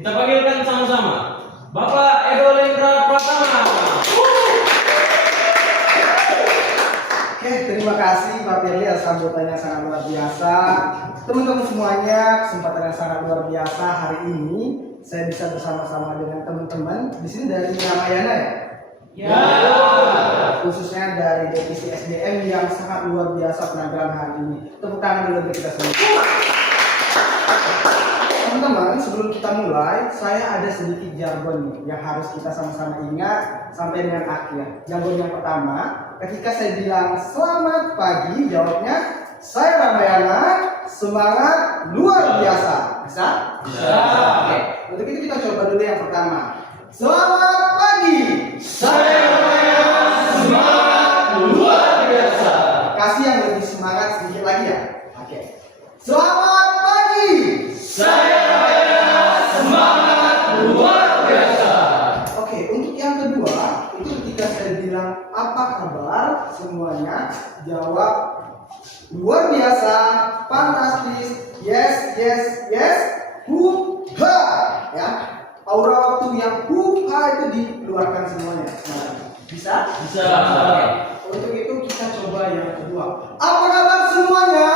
Kita panggilkan sama-sama Bapak Edo Lendra Pratama. Oke, terima kasih Pak Firly atas sambutan yang sangat luar biasa. Teman-teman semuanya, kesempatan yang sangat luar biasa hari ini saya bisa bersama-sama dengan teman-teman di sini dari Ramayana ya. Ya. Khususnya dari Divisi SDM yang sangat luar biasa penampilan hari ini. Tepuk tangan dulu untuk kita semua. Teman-teman, sebelum kita mulai, saya ada sedikit jargon nih yang harus kita sama-sama ingat sampai dengan akhir. Jargon yang pertama, ketika saya bilang selamat pagi, jawabnya saya Ramayana, semangat luar biasa. Bisa? Bisa. Oke, untuk itu kita coba dulu yang pertama. Selamat pagi, Saya Ramayana, semangat luar biasa. kasih yang lebih semangat sedikit lagi ya. Oke. Selamat pagi. Saya Ramayana, semangat luar biasa. Oke, untuk yang kedua, itu ketika saya bilang apa kabar, semuanya jawab luar biasa, fantastis, yes, yes, yes, huha, ya. Aura waktu yang huha itu dikeluarkan semuanya. Nah, bisa? Bisa. Oke. Untuk itu kita coba yang kedua. Apa kabar semuanya?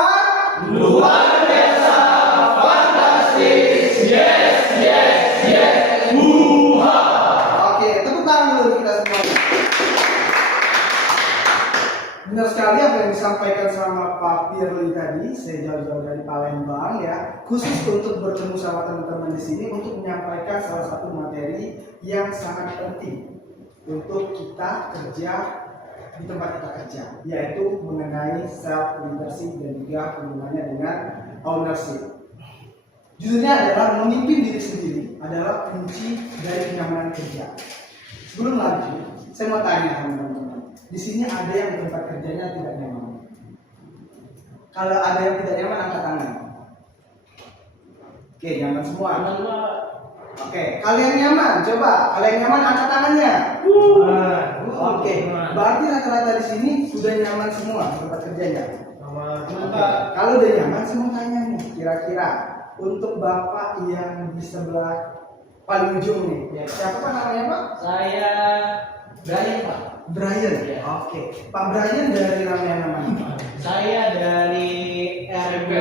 Luar biasa, fantastis, yes, yes, yes, huha. Oke, tepuk tangan dulu kita semuanya. Benar sekali apa yang disampaikan sama Pak Firly tadi. Saya jauh-jauh dari Palembang ya, khusus untuk bertemu sama teman-teman di sini untuk menyampaikan salah satu materi yang sangat penting untuk kita kerja di tempat kita kerja, yaitu mengenai self leadership dan juga hubungannya dengan ownership. Judulnya adalah memimpin diri sendiri adalah kunci dari kenyamanan kerja. Sebelum lanjut, saya mau tanya sama teman-teman. Di sini ada yang di tempat kerjanya tidak nyaman. Kalau ada yang tidak nyaman, angkat tangan. Oke, nyaman semua. Oke, kalian nyaman? Coba, kalian nyaman angkat tangannya. Oke, berarti rata-rata di sini sudah nyaman semua tempat kerjanya. Oke, kalau udah nyaman, saya mau tanya nih, kira-kira untuk bapak yang di sebelah paling ujung nih, ya, siapa Pak namanya Pak? Saya Brian, Pak. Brian. Ya. Oke, Pak Brian dari Ramayana mana Pak? Saya dari RMB.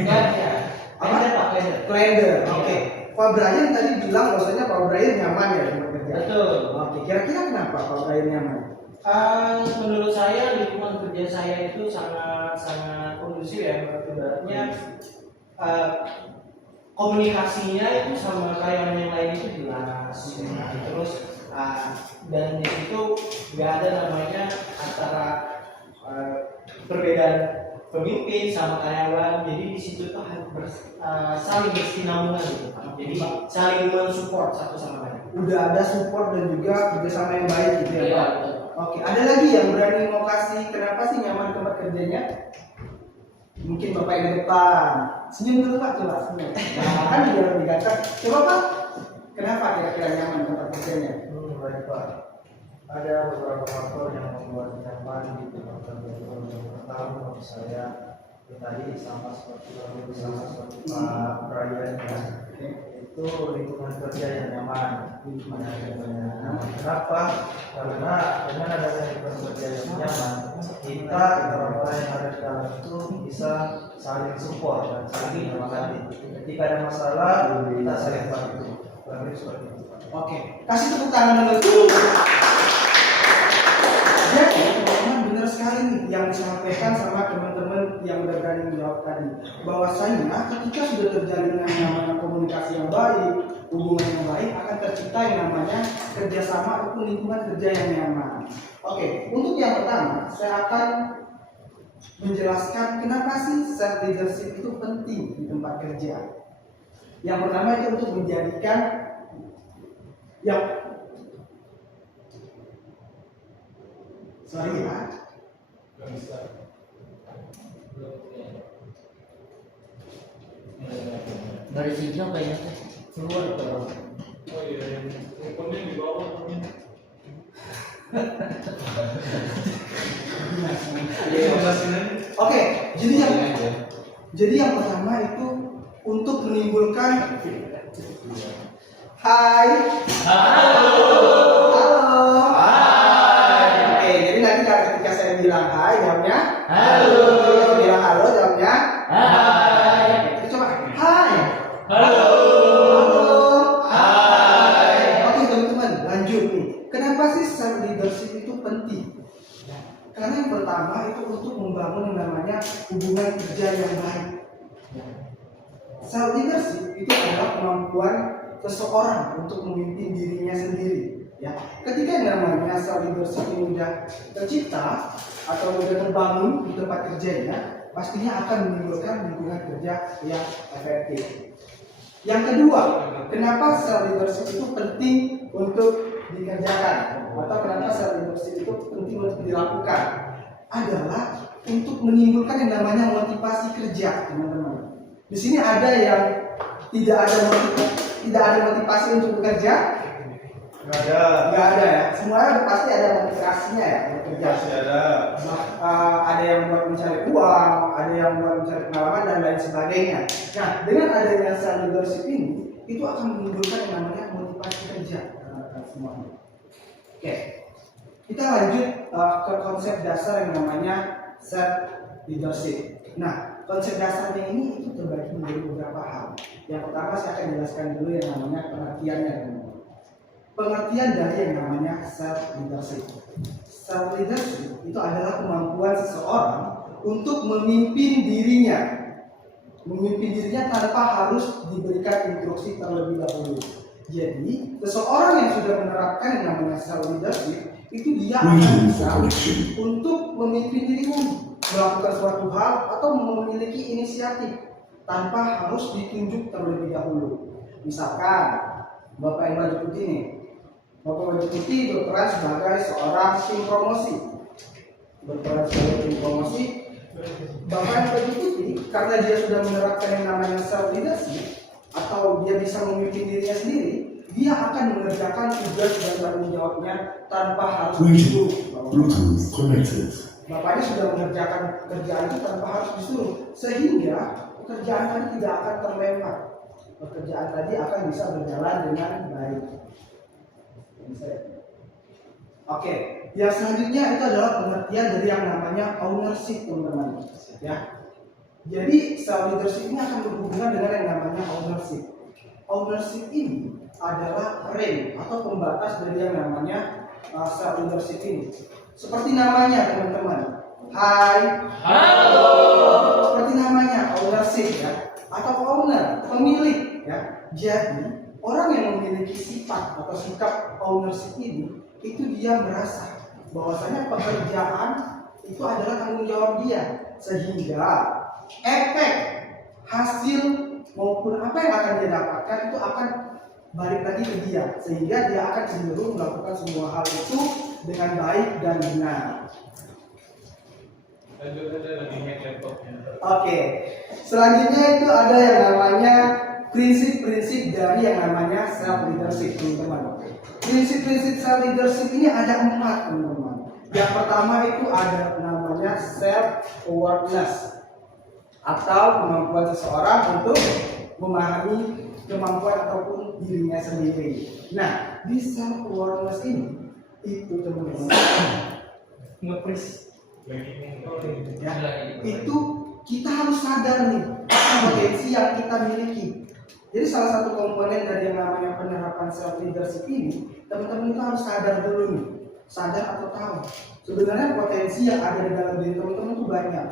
Ya. Apa? Pak, Lender. Klender. Iya. Oke, Pak Brian tadi bilang bahwasanya Pak Brian nyaman ya di tempat kerja. Betul. Oke, kira-kira kenapa Pak Brian nyaman? Menurut saya lingkungan kerja saya itu sangat kondusif ya, ibaratnya komunikasinya itu sama karyawan yang lain itu jelas. Terus dan di situ nggak ada namanya antara perbedaan pemimpin sama karyawan. Jadi di situ tuh harus saling bersinambungan gitu. Jadi saling mensupport satu sama lain. Udah ada support dan juga kerjasama yang baik gitu ya Iya, Pak. betul. Oke, ada lagi yang berani mau kasih kenapa sih nyaman tempat kerjanya? Mungkin Bapak yang di depan. Senyum dulu Pak, coba senyum. Nah, kan biar lebih ganteng. Coba Pak, kenapa kira-kira nyaman tempat kerjanya? Baik Pak, ada beberapa faktor yang membuat nyaman di tempat kerja. Pertama menurut saya tadi sama seperti Pak Brian ya, itu lingkungan kerja yang nyaman. Kenapa? Karena dengan adanya lingkungan kerja yang nyaman, kita orang-orang yang ada di dalam itu bisa saling support dan saling menyemangati. Ketika ada masalah, kita saling bantu. Kurang seperti itu. Oke, kasih tepuk tangan dulu. Jadi, teman-teman benar sekali nih yang disampaikan sama teman-teman yang udah berani menjawab tadi. Bahwasanya ketika sudah terjalin yang namanya komunikasi yang baik, hubungan yang baik, akan tercipta yang namanya kerjasama ataupun lingkungan kerja yang nyaman. Oke, untuk yang pertama, saya akan menjelaskan kenapa sih self leadership itu penting di tempat kerja. Yang pertama itu untuk menjadikan sorry ya. Dari sinyal kayaknya keluar ke bawah. Oh iya, yang handphonenya di bawah. Oke, jadi yang pertama itu untuk menimbulkan Hai. Halo. Oke, jadi nanti ketika saya bilang hai, jawabnya halo. Ketika saya bilang halo, jawabnya hai. Oke, coba hai. Halo. Hai. Oke teman-teman, lanjut nih. Kenapa sih self leadership itu penting? Karena yang pertama itu untuk membangun yang namanya hubungan kerja yang baik. Self leadership itu adalah kemampuan seseorang untuk memimpin dirinya sendiri. Ya, ketika yang namanya self leadership ini sudah tercipta atau sudah terbangun di tempat kerjanya, pastinya akan menimbulkan lingkungan kerja yang efektif. Yang kedua, kenapa self leadership itu penting untuk dikerjakan atau kenapa self leadership itu penting untuk dilakukan? Adalah untuk menimbulkan yang namanya motivasi kerja, teman-teman. Di sini ada yang tidak ada motivasi untuk bekerja? Nggak ada. Nggak ada ya. Semuanya pasti ada motivasinya ya untuk bekerja. Masih ada. Ada yang buat mencari uang, ada yang buat mencari pengalaman dan lain sebagainya. Nah, dengan adanya self leadership ini, itu akan menimbulkan yang namanya motivasi kerja semuanya. Oke, kita lanjut ke konsep dasar yang namanya self leadership. Nah, konsep dasarnya ini itu terbagi menjadi beberapa hal. Yang pertama saya akan jelaskan dulu yang namanya pengertiannya. Pengertian dari yang namanya self leadership. Self leadership itu adalah kemampuan seseorang untuk memimpin dirinya tanpa harus diberikan instruksi terlebih dahulu. Jadi, seseorang yang sudah menerapkan yang namanya self leadership itu dia akan bisa untuk memimpin dirinya, melakukan suatu hal atau memiliki inisiatif tanpa harus ditunjuk terlebih dahulu. Misalkan Bapak yang baju putih nih, Bapak baju putih berperan sebagai seorang tim promosi. Bapak yang baju putih karena dia sudah menerapkan yang namanya self leadership atau dia bisa memimpin dirinya sendiri, dia akan mengerjakan tugas dan tanggung jawabnya tanpa harus disuruh. Bapaknya sudah mengerjakan pekerjaan itu tanpa harus disuruh, sehingga pekerjaan tadi tidak akan terlewat. Pekerjaan tadi akan bisa berjalan dengan baik. Oke, yang selanjutnya itu adalah pengertian dari yang namanya ownership, teman-teman. Ya, jadi self leadership ini akan berhubungan dengan yang namanya ownership. Ownership ini adalah range atau pembatas dari yang namanya self leadership ini. Seperti namanya, teman-teman. Hai. Halo. Seperti namanya, ownership ya, atau owner, pemilik ya. Jadi orang yang memiliki sifat atau sikap ownership ini, itu dia merasa bahwasanya pekerjaan itu adalah tanggung jawab dia, sehingga efek, hasil maupun apa yang akan dia dapatkan itu akan balik lagi ke dia, sehingga dia akan cenderung melakukan semua hal itu dengan baik dan benar. Oke, selanjutnya itu ada yang namanya prinsip-prinsip dari yang namanya self leadership, teman-teman. Prinsip-prinsip self leadership ini ada 4, teman-teman. Yang pertama itu ada namanya self awareness atau kemampuan seseorang untuk memahami kemampuan ataupun dirinya sendiri. Nah, di self awareness ini itu teman-teman ya, itu kita harus sadar nih potensi yang kita miliki. Jadi salah satu komponen dari yang namanya penerapan self leadership ini, teman-teman itu harus sadar dulu nih, sadar atau tahu sebenarnya potensi yang ada di dalam diri teman-teman itu banyak.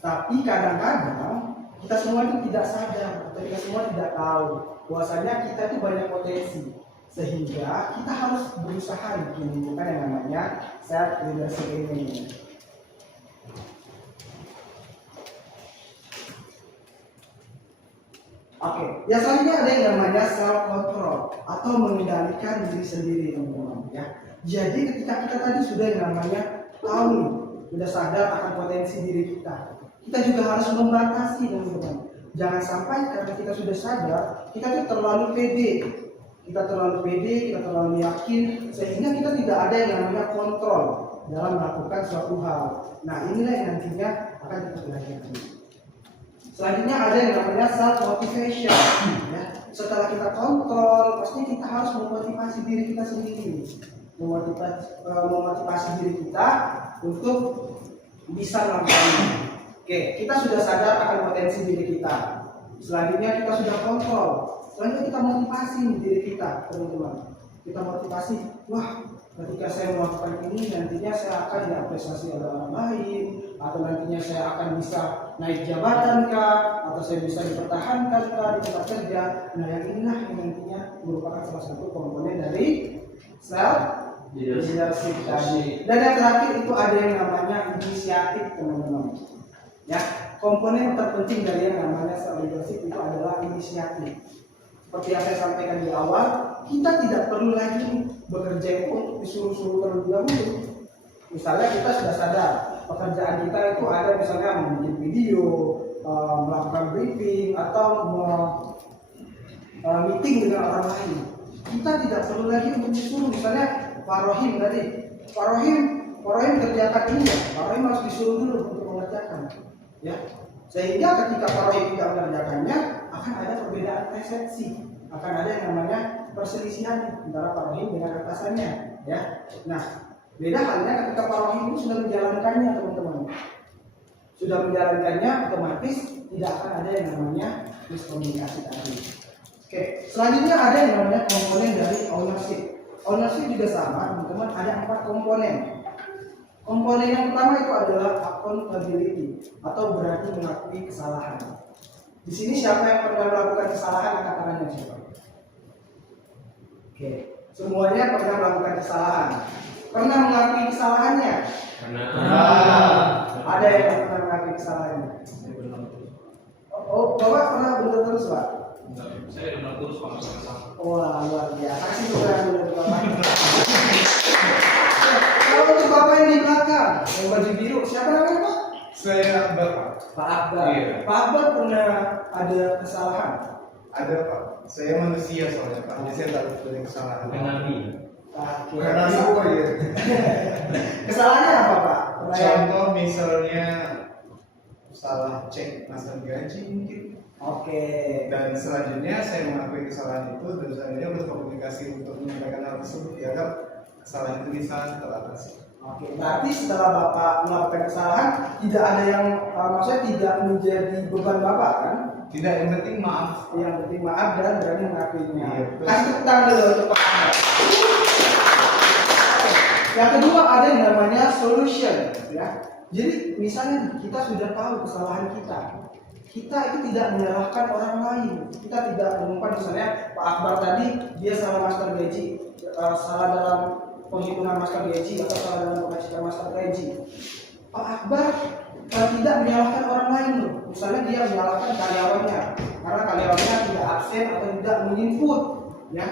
Tapi kadang-kadang kita semua itu tidak sadar atau kita semua tidak tahu bahwasanya kita itu banyak potensi, sehingga kita harus berusaha menunjukkan yang namanya self leadership ini. Oke, yang selanjutnya ada yang namanya self control atau mengendalikan diri sendiri, teman-teman ya. Jadi ketika kita tadi sudah yang namanya tahu nih, sudah sadar akan potensi diri kita, kita juga harus membatasi, teman-teman. Jangan sampai karena kita sudah sadar, kita tuh terlalu pede, kita terlalu yakin, sehingga kita tidak ada yang namanya kontrol dalam melakukan suatu hal. Nah, inilah yang nantinya akan kita pelajari. Selanjutnya ada yang namanya self motivation. Ya. Setelah kita kontrol, pasti kita harus memotivasi diri kita sendiri, memotivasi diri kita untuk bisa melakukannya. Oke, kita sudah sadar akan potensi diri kita. Selanjutnya kita sudah kontrol. Selanjutnya kita motivasi diri kita, teman-teman. Kita motivasi, wah, ketika saya melakukan ini nantinya saya akan diapresiasi oleh orang lain, atau nantinya saya akan bisa naik jabatan kah, atau saya bisa dipertahankan kah di tempat kerja. Nah, yang inilah yang nantinya merupakan salah satu komponen dari self leadership tadi. Dan yang terakhir itu ada yang namanya inisiatif, teman-teman. Ya, komponen terpenting dari yang namanya self leadership itu adalah inisiatif. Seperti yang saya sampaikan di awal, kita tidak perlu lagi bekerja itu untuk disuruh-suruh terlebih dahulu. Misalnya kita sudah sadar pekerjaan kita itu ada misalnya membuat video, melakukan briefing atau meeting dengan orang lain. Kita tidak perlu lagi untuk disuruh. Misalnya Pak Rohim tadi, Pak Rohim kerjakan ini ya, Pak Rohim harus disuruh dulu untuk mengerjakan. Ya, sehingga ketika Pak Rohim tidak mengerjakannya, akan ada perbedaan persepsi, akan ada yang namanya perselisihan antara Pak Rohim dengan atasannya. Ya, nah beda halnya ketika Pak Rohim itu sudah menjalankannya, teman-teman. Sudah menjalankannya, otomatis tidak akan ada yang namanya miskomunikasi tadi. Oke, selanjutnya ada yang namanya komponen dari ownership. Ownership juga sama, teman-teman. Ada 4 komponen. Komponen yang pertama itu adalah accountability atau berani mengakui kesalahan. Di sini siapa yang pernah melakukan kesalahan angkat tangannya siapa? Oke, semuanya pernah melakukan kesalahan. Pernah mengakui kesalahannya? Ada yang pernah mengakui kesalahannya? Oh, Bapak pernah benar terus, Pak? Saya benar terus Pak sama-sama. Wah, luar biasa. Kasih tepuk dulu Bapak. Kalau untuk Bapak yang di belakang, yang baju biru, siapa namanya, Pak? Saya Akbar, Pak. Pak Akbar. Iya. Pak Akbar pernah ada kesalahan? Ada, Pak. Saya manusia soalnya, Pak. Jadi saya tak punya kesalahan. Oke. Karena apa ya? Kesalahannya apa, Pak? Pernah yang- Contoh misalnya salah cek master gaji mungkin. Oke. Dan selanjutnya saya mengakui kesalahan itu dan selanjutnya berkomunikasi untuk menyampaikan hal tersebut agar kesalahan itu bisa teratasi. Oke, berarti setelah Bapak melakukan kesalahan, tidak ada yang maksudnya tidak menjadi beban Bapak kan? Tidak, yang penting maaf. Yang penting maaf dan berani mengakuinya. Iya, betul. Kasih tepuk tangan dulu untuk Pak Ahmad. Yang kedua ada yang namanya solution, ya. Jadi misalnya kita sudah tahu kesalahan kita itu tidak menyalahkan orang lain. Kita tidak mengumpan misalnya Pak Akbar tadi dia salah master gaji, salah dalam penghitungan master gaji atau salah dalam penghitungan master gaji. Pak Akbar tidak menyalahkan orang lain loh. Misalnya dia menyalahkan karyawannya karena karyawannya tidak absen atau tidak menginput, ya.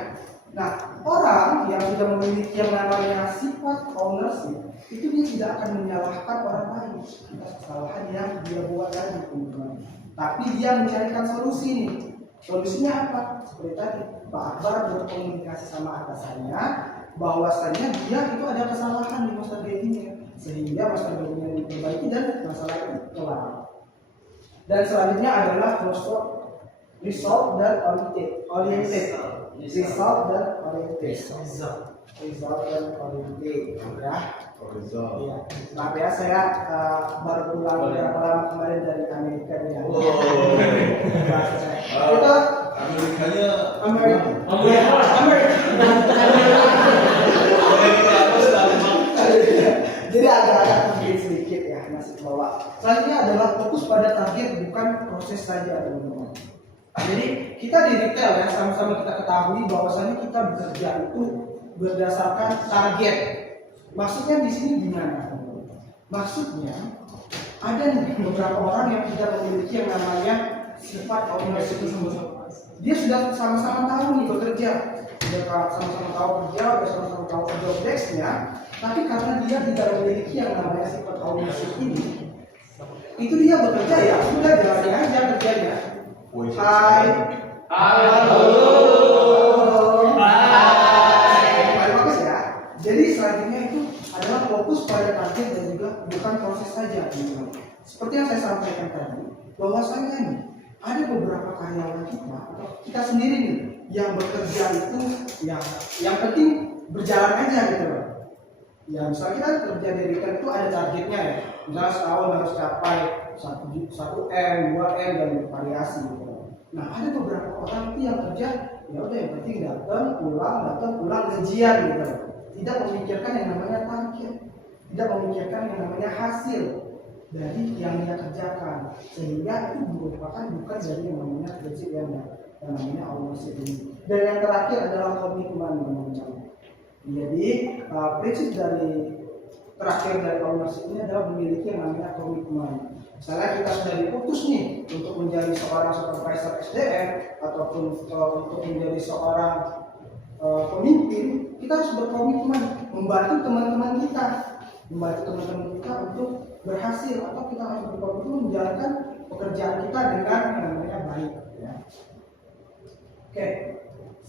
Nah, orang yang sudah memiliki yang namanya sifat ownership itu dia tidak akan menyalahkan orang lain atas kesalahan yang dia buat tadi, teman-teman. Tapi dia mencarikan solusi nih. Solusinya apa? Seperti tadi, Pak Akbar berkomunikasi sama atasannya bahwasannya dia itu ada kesalahan di master gajinya, sehingga master gajinya diperbaiki dan masalah itu kelar. Dan selanjutnya adalah result dan oriented. Result dan ya. Iya. Maaf ya, saya baru pulang beberapa lama kemarin dari Amerika ya. Itu Amerikanya jadi agak-agak mungkin sedikit ya, masih ke bawah. Selanjutnya adalah fokus pada target bukan proses saja, teman-teman. Jadi kita di retail ya, sama-sama kita ketahui bahwasannya kita bekerja itu berdasarkan target. Maksudnya di sini gimana? Maksudnya ada nih beberapa orang yang tidak memiliki yang namanya sifat ownership tersebut. Dia sudah sama-sama tahu nih bekerja, sudah sama-sama tahu kerja, sudah sama-sama tahu job desk-nya, tapi karena dia tidak memiliki yang namanya sifat ownership ini, itu dia bekerja ya sudah jalannya aja kerjanya. Hai, halo, hai, bagus ya. Jadi selanjutnya itu adalah fokus pada target dan juga bukan proses saja, teman-teman. Seperti yang saya sampaikan tadi, bahwasanya nih beberapa karyawan kita atau kita sendiri nih yang bekerja itu ya yang penting berjalan aja gitu loh. Ya misalnya kita kerja di retail itu ada targetnya ya, misalnya setahun harus capai 1 M, 2 M dan variasi gitu. Nah ada beberapa orang itu yang kerja ya udah yang penting datang pulang gajian gitu, tidak memikirkan yang namanya target, tidak memikirkan yang namanya hasil dari yang dia kerjakan, sehingga itu merupakan bukan dari yang namanya prinsip yang namanya ownership ini. Dan yang terakhir adalah komitmen teman-teman. Jadi prinsip dari terakhir dari ownership ini adalah memiliki yang namanya komitmen. Misalnya kita sudah diputus nih untuk menjadi seorang supervisor SDM ataupun untuk menjadi seorang pemimpin, kita harus berkomitmen membantu teman-teman kita untuk berhasil, atau kita harus berkomitmen menjalankan pekerjaan kita dengan yang namanya baik. Ya. Oke,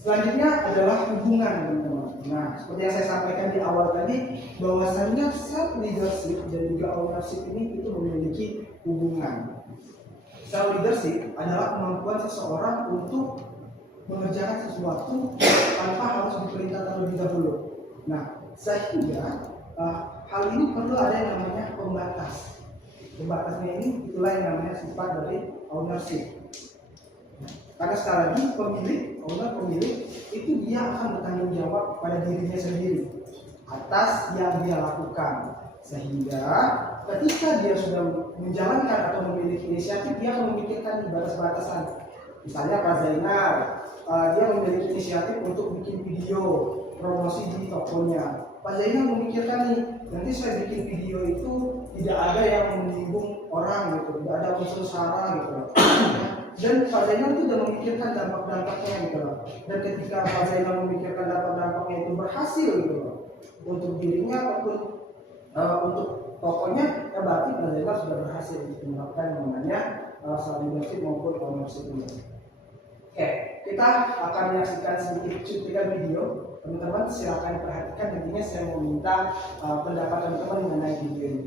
selanjutnya adalah hubungan teman-teman. Nah, seperti yang saya sampaikan di awal tadi, bahwasannya self leadership dan juga ownership ini itu memiliki hubungan. Self leadership adalah kemampuan seseorang untuk mengerjakan sesuatu tanpa harus diperintah terlebih dahulu. Nah, sehingga hal ini perlu ada yang namanya pembatas. Pembatasnya ini itulah yang namanya sifat dari ownership. Karena sekali lagi pemilik itu dia akan bertanggung jawab pada dirinya sendiri atas yang dia lakukan. Sehingga ketika dia sudah menjalankan atau memiliki inisiatif, dia akan memikirkan batas-batasan. Misalnya Pak Zainal, dia memiliki inisiatif untuk bikin video promosi di tokonya. Pak Zainal memikirkan nih, nanti saya bikin video itu tidak ada yang menyinggung orang gitu, tidak ada unsur sara gitu. Dan Pak Zainal itu sudah memikirkan dampak-dampaknya gitu loh. Dan ketika Pak Zainal memikirkan dampak-dampaknya itu berhasil gitu loh, untuk dirinya ataupun untuk tokonya, ya berarti Pak Zainal sudah berhasil untuk menerapkan yang namanya self leadership maupun ownership ini. Oke, kita akan menyaksikan sedikit cuplikan video. Teman-teman silakan perhatikan, nantinya saya mau minta pendapat teman-teman mengenai video ini.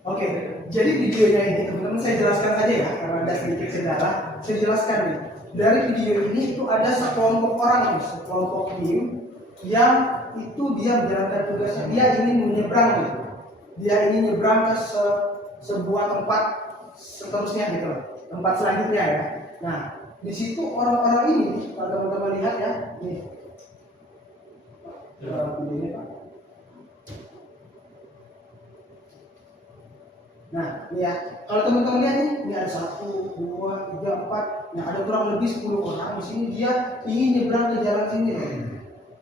Oke, jadi videonya ini teman-teman saya jelaskan saja ya, karena ada sedikit kendala. Saya jelaskan nih, dari video ini itu ada sekelompok orang nih, sekelompok tim yang itu dia menjalankan tugasnya, dia ingin menyeberang nih, dia ingin menyeberang ke sebuah tempat seterusnya gitu loh, tempat selanjutnya ya. Nah, di situ orang-orang ini, kalau teman-teman lihat ya, nih videonya Pak. Nah, ini ya, kalau teman-teman lihat nih, ini ada 1, 2, 3, 4, nah ada kurang lebih 10 orang di sini, dia ingin nyebrang ke jalan sini.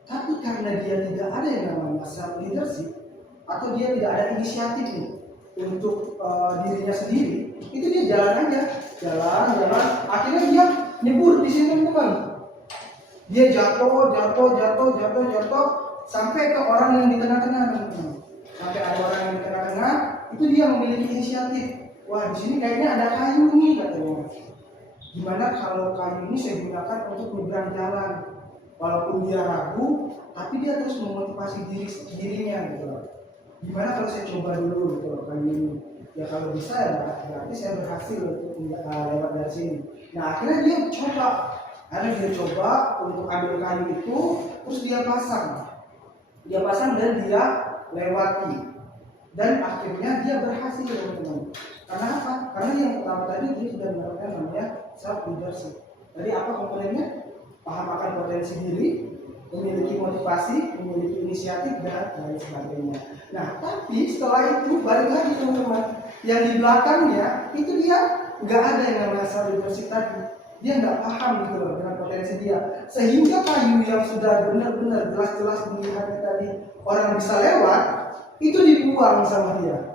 Tapi karena dia tidak ada yang namanya self leadership atau dia tidak ada inisiatif nih untuk dirinya sendiri, itu dia jalan aja, jalan, akhirnya dia nyebur di sini teman. Dia jatuh sampai ke orang yang di tengah-tengah. Sampai ada orang yang di tengah-tengah, itu dia memiliki inisiatif. Wah, di sini kayaknya ada kayu nih katanya. Gimana kalau kayu ini saya gunakan untuk menyeberang jalan? Walaupun dia ragu, tapi dia terus memotivasi dirinya gitu loh. Gimana kalau saya coba dulu gitu loh kayu ini? Ya kalau bisa ya berarti saya berhasil untuk lewat dari sini. Nah akhirnya dia coba untuk ambil kayu itu, terus dia pasang dan dia lewati. Dan akhirnya dia berhasil teman-teman. Karena apa? Karena yang pertama tadi dia sudah melakukan namanya self leadership. Jadi apa komponennya? Paham akan potensi diri, memiliki motivasi, memiliki inisiatif dan lain sebagainya. Nah, tapi setelah itu balik lagi teman-teman, yang di belakangnya itu dia nggak ada yang namanya self leadership tadi. Dia nggak paham gitu loh dengan potensi dia, sehingga kayu yang sudah benar-benar jelas-jelas melihatnya tadi orang bisa lewat, itu dibuang sama dia.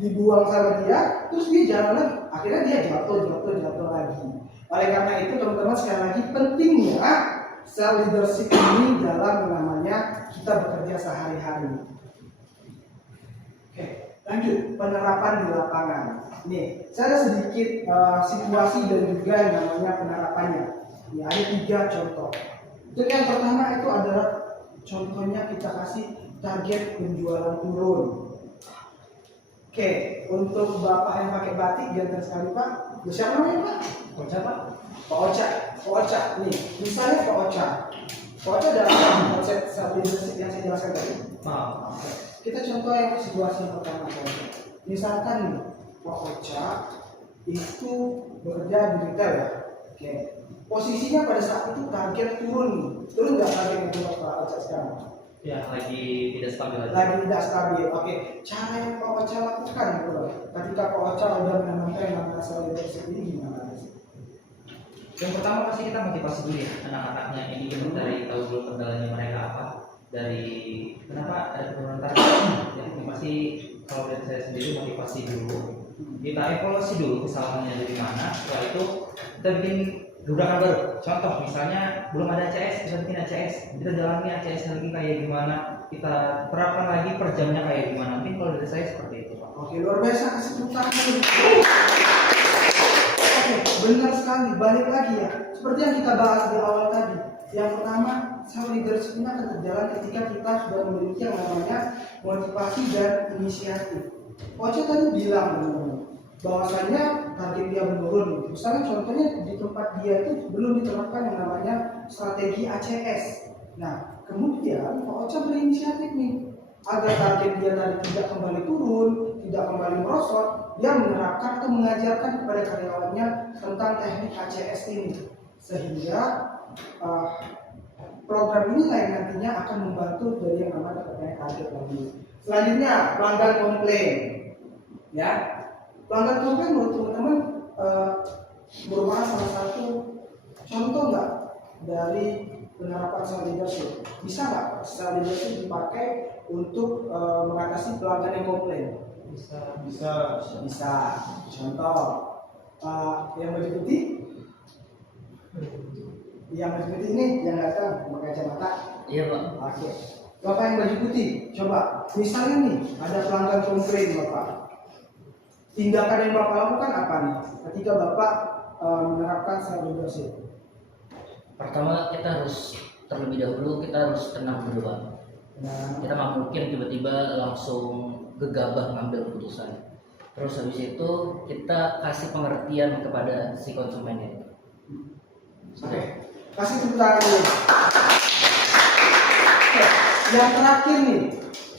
dibuang sama dia, terus dia jalan lagi, akhirnya dia jatuh lagi. Oleh karena itu teman-teman, sekali lagi pentingnya self leadership ini dalam namanya kita bekerja sehari-hari. Oke, lanjut penerapan di lapangan. Nih, saya ada sedikit situasi dan juga yang namanya penerapannya. Ya, ada 3 contoh. Jadi yang pertama itu adalah contohnya kita kasih target penjualan turun. Oke, untuk bapak yang pakai batik jangan sekali pak. Siapa namanya pak? Ocha Pak? Pak Ocha. Pak Ocha. Nih, misalnya Pak Ocha. Pak Ocha dalam konsep self leadership yang saya jelaskan tadi. Oke. Kita contoh yang situasi yang pertama saja. Misalkan nih, Pak Ocha itu bekerja di retail ya. Oke. Posisinya pada saat itu target turun nih. Turun nggak target yang buat Pak Ocha sekarang? Ya, lagi tidak stabil lagi. Lagi tidak stabil. Oke. Cara yang Pak Ocha lakukan gitu. Ketika Pak Ocha udah menanamkan yang namanya self leadership ini gimana? Yang pertama pasti kita motivasi dulu ya anak-anaknya ini dari tahu dulu kendalanya mereka apa, dari kenapa ada penurunan target. Jadi pasti kalau dari saya sendiri motivasi dulu, kita evaluasi dulu kesalahannya dari mana. Setelah itu kita bikin gebrakan baru. Contoh misalnya belum ada ACS, kita bikin ACS, kita jalani ACS lagi kayak gimana, kita terapkan lagi per jamnya kayak gimana. Mungkin kalau dari saya seperti itu Pak. Oke, luar biasa, kasih tepuk tangan. Oke, benar sekali. Balik lagi ya, seperti yang kita bahas di awal tadi. Yang pertama, self leadership ini akan terjalan ketika kita sudah memiliki yang namanya motivasi dan inisiatif. Ocha tadi bilang bahwasanya target dia menurun. Misalnya contohnya di tempat dia itu belum diterapkan yang namanya strategi ACS. Nah, kemudian Pak Ocha berinisiatif nih agar target dia tadi tidak kembali turun, tidak kembali merosot. Dia menerapkan atau mengajarkan kepada karyawannya tentang teknik ACS ini, sehingga program ini yang nantinya akan membantu dari yang namanya terkait target lagi. Selanjutnya pelanggan komplain, ya. Pelanggan komplain menurut teman-teman merupakan salah satu contoh nggak dari penerapan self leadership? Bisa nggak self leadership dipakai untuk mengatasi pelanggan yang komplain? Bisa. Contoh yang baju putih, ini yang datang pakai kacamata. Iya Pak. Oke. Bapak yang baju putih, coba. Misalnya nih ada pelanggan komplain bapak. Tindakan yang bapak lakukan apa nih? Ketika bapak menerapkan self leadership. Pertama kita harus terlebih dahulu kita harus tenang dulu. Nah, Kita nggak mungkin tiba-tiba langsung gegabah ngambil keputusan. Terus habis itu kita kasih pengertian kepada si konsumennya. oke. Kasih tepuk tangan dulu. Oke. Yang terakhir nih,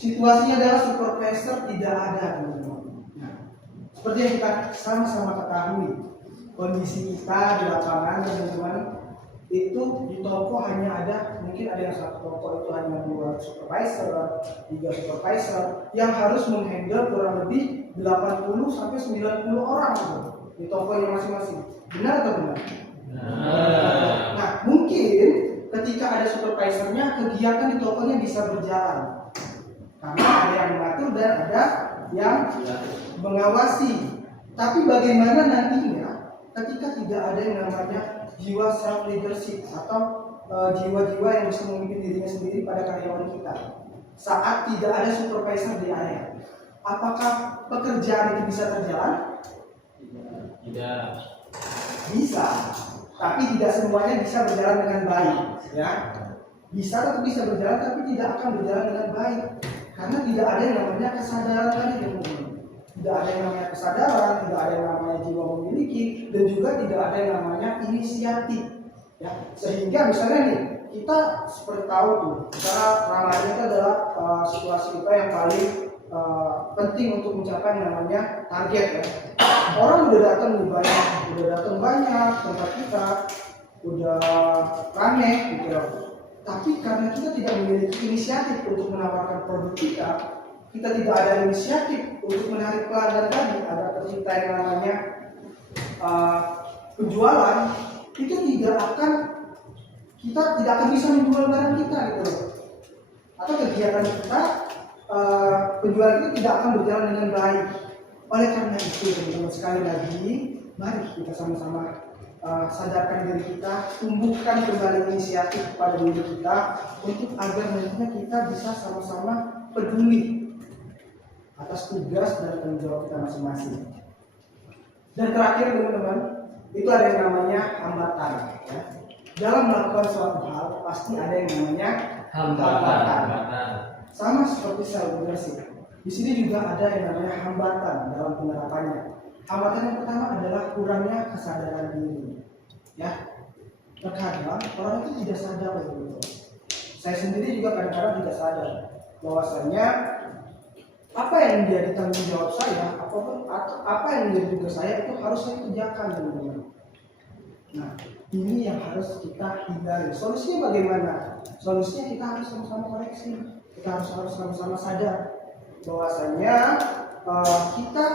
situasinya adalah supervisor tidak ada teman-teman. Nah, seperti yang kita sama-sama ketahui, kondisi kita di lapangan teman-teman itu di toko hanya ada, mungkin ada yang satu toko itu hanya 2 supervisor, 3 supervisor yang harus menghandle kurang lebih 80 sampai 90 orang gitu, di tokonya masing-masing. Benar atau benar? Nah, mungkin ketika ada supervisornya, kegiatan di tokonya bisa berjalan karena ada yang mengatur dan ada yang mengawasi. Tapi bagaimana nantinya ketika tidak ada yang namanya jiwa self leadership atau jiwa-jiwa yang bisa memimpin dirinya sendiri pada karyawan kita saat tidak ada supervisor di area? Apakah pekerjaan itu bisa terjalan? Tidak. Bisa, tapi tidak semuanya bisa berjalan dengan baik, ya. Bisa atau bisa berjalan, tapi tidak akan berjalan dengan baik karena tidak ada yang namanya kesadaran tadi, teman-teman. Tidak ada yang namanya kesadaran, tidak ada yang namanya jiwa memiliki, dan juga tidak ada yang namanya inisiatif, ya. Sehingga misalnya nih kita seperti tahu tuh, cara Ramadan itu adalah situasi kita yang paling penting untuk mencapai yang namanya target, ya. Orang udah datang banyak tempat kita, udah rame gitu. Tapi karena kita tidak memiliki inisiatif untuk menawarkan produk kita tidak ada inisiatif untuk menarik pelanggan tadi, ada tercipta yang namanya penjualan, itu kita tidak akan bisa menjual barang kita gitu. Atau kegiatan kita, penjualan kita tidak akan berjalan dengan baik Oleh karena itu teman-teman, sekali lagi mari kita sama-sama sadarkan diri kita, tumbuhkan kembali inisiatif pada diri kita untuk agar nantinya kita bisa sama-sama peduli atas tugas dan tanggung jawab kita masing-masing. Dan terakhir teman-teman, itu ada yang namanya hambatan. Ya. Dalam melakukan suatu hal pasti ada yang namanya hambatan. Sama seperti self leadership. Di sini juga ada yang namanya hambatan dalam penerapannya. Hambatan yang pertama adalah kurangnya kesadaran diri. Ya, terkadang orang itu tidak sadar begitu. Saya sendiri juga kadang-kadang tidak sadar bahwasanya apa yang menjadi tanggung jawab saya, apapun atau apa yang menjadi tugas saya itu harus saya kerjakan, teman-teman. Nah, ini yang harus kita hindari. Solusinya bagaimana? Solusinya kita harus sama-sama koreksi. Kita harus sama-sama sadar bahwasanya kita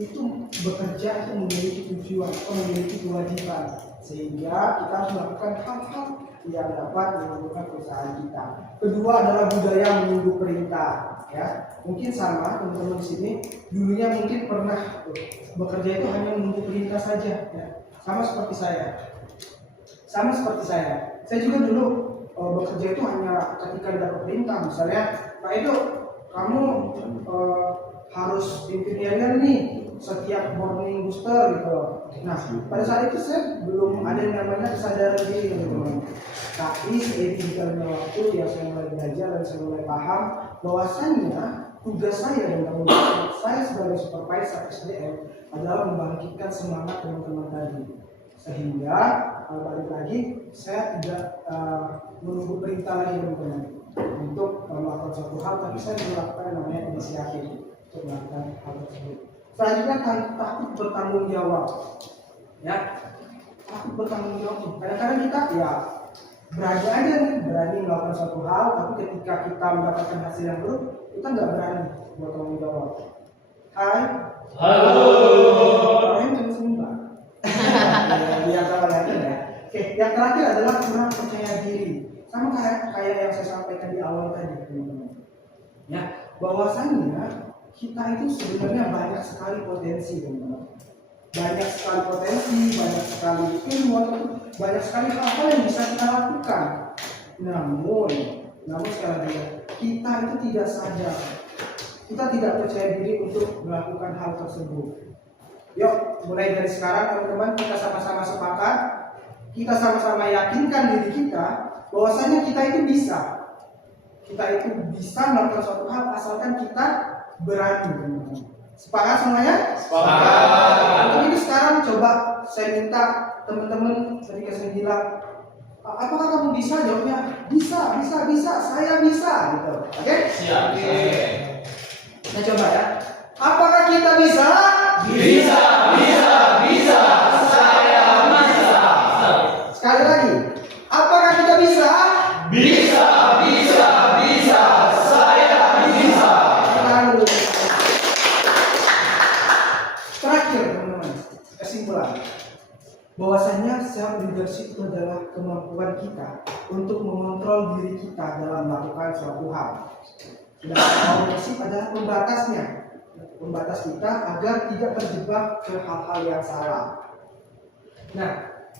itu bekerja itu memiliki tujuan atau memiliki kewajiban, sehingga kita harus melakukan hal-hal yang dapat menguntungkan perusahaan kita. Kedua adalah budaya menunggu perintah. Ya, mungkin sama teman-teman di sini dulunya mungkin pernah bekerja itu hanya menunggu perintah saja. Ya. Sama seperti saya. Saya juga dulu bekerja itu hanya ketika dapat perintah. Misalnya, Pak Edo, kamu harus pimpin harian nih setiap morning booster gitu. Nah, pada saat itu saya belum ada yang namanya kesadaran diri, teman-teman. Tapi seiring berjalannya waktu, ya saya mulai belajar dan saya mulai paham bahwasannya tugas saya dan tanggung jawab saya sebagai supervisor SDM adalah membangkitkan semangat teman-teman tadi. Sehingga balik lagi saya tidak menunggu perintah lagi teman-teman untuk melakukan suatu hal, tapi saya melakukan namanya inisiatif untuk melakukan hal tersebut. Selanjutnya takut bertanggung jawab. Ya, takut bertanggung jawab. Kadang-kadang kita ya berani aja nih, berani melakukan suatu hal, tapi ketika kita mendapatkan hasil yang buruk, kita nggak berani bertanggung jawab. Hai. Halo. Orang cuma senyum. Biar sama lagi ya. Oke, yang terakhir adalah kurang percaya diri. Sama kayak yang saya sampaikan di awal tadi, teman-teman. Ya, bahwasannya kita itu sebenarnya banyak sekali potensi, teman-teman. Banyak sekali potensi, banyak sekali ilmu, banyak sekali hal-hal yang bisa kita lakukan. Namun sekali lagi kita itu tidak sadar, kita tidak percaya diri untuk melakukan hal tersebut. Yuk, mulai dari sekarang teman-teman, kita sama-sama sepakat, kita sama-sama yakinkan diri kita bahwasanya kita itu bisa. Kita itu bisa melakukan suatu hal asalkan kita berani, teman-teman. Sepakat semuanya? Sepakat. Untuk ini sekarang coba saya minta teman-teman ketika saya bilang, apakah kamu bisa? Jawabnya bisa, saya bisa, gitu. Oke? Siap. Kita coba ya. Apakah kita bisa? Bisa. Saya bisa. Sekali lagi. Apakah kita bisa? Bisa. Saya bisa. Terakhir teman-teman, kesimpulan bahwasanya self leadership itu adalah kemampuan kita untuk mengontrol diri kita dalam melakukan suatu hal. Dan leadership adalah pembatas kita agar tidak terjebak ke hal-hal yang salah. Nah,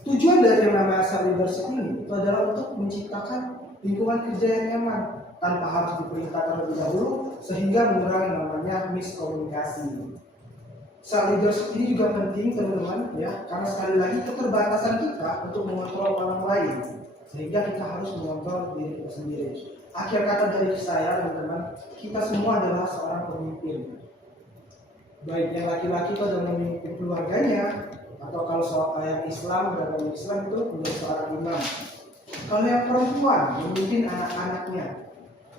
tujuan dari yang namanya self leadership ini itu adalah untuk menciptakan lingkungan kerja yang nyaman tanpa harus diperintah terlebih dahulu, sehingga mengurangi namanya miskomunikasi. Self leadership ini juga penting teman-teman ya, karena sekali lagi keterbatasan kita untuk mengontrol orang lain, sehingga kita harus mengontrol diri kita sendiri. Akhir kata dari saya teman-teman, kita semua adalah seorang pemimpin. Baik yang laki-laki itu adalah memimpin keluarganya, atau kalau soal yang Islam, beragama Islam itu menjadi seorang imam. Kalau yang perempuan memimpin anak-anaknya,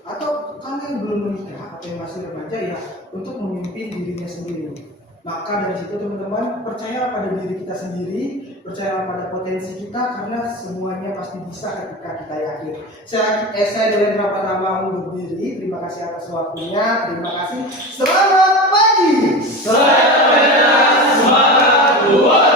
atau kalau yang belum menikah atau yang masih remaja ya untuk memimpin dirinya sendiri. Maka dari situ teman-teman, percayalah pada diri kita sendiri, percayalah pada potensi kita, karena semuanya pasti bisa ketika kita yakin. Saya dari Pratama undur diri. Terima kasih atas waktunya. Terima kasih. Selamat pagi. Semangat luar